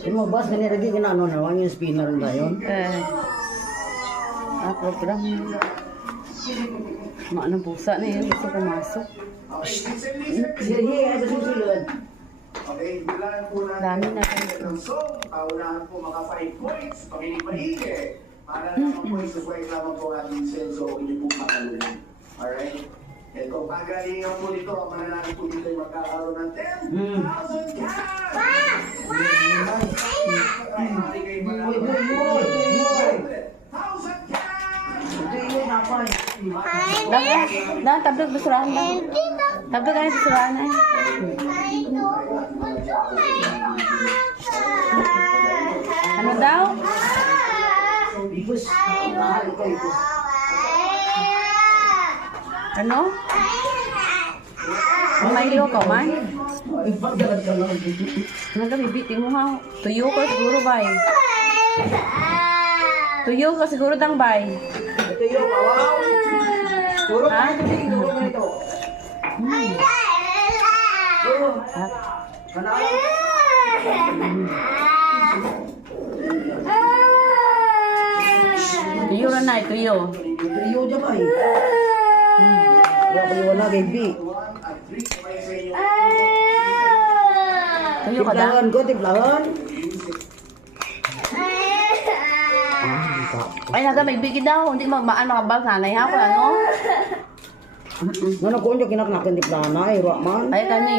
Yung mga bus, ganyan lagi ginano na lang yung spinner na yun. Program. Maanong pusa na yun, gusto pumasok. Sige, ay susunod. Okay, bilangan po Dami natin na kayo. ng song. Paunahan po maka 5 points. Pakinig-pahingi. Para naman points na point lamang po ating senso. Hindi po makalunan. Alright? Ito, pagalingan po dito. Ang mananalo po dito ay magkakaroon ng 10,000 cash! Ay, mali kayo manalo. 100,000 cash! Dah, tablet basurahan dah. Tablet kan basurahan eh. Ano daw? Ibus. Mahal ko ibus. Ano? Mailo ka man? Ay, pagdalag ka lang. Ano ka bibitin mo ha? Tuyo ka siguro bay. Tuyo ka siguro dang bay. Ito yung kawaw. Puro Ha? ka ito. Puro ka ito. Puro. Kanalang. Tuyo na na, tuyo. Iyo dyan ba eh. Wala pa yung wala, baby. Tuyo ka da? Tiplahan ko, tiplahan. Ay, naga may bigid daw. Hindi mamaan makabal sanay ha. Kung ano? Ano ko yung kinaknakan tiplahan na, iro man. Ay, kani.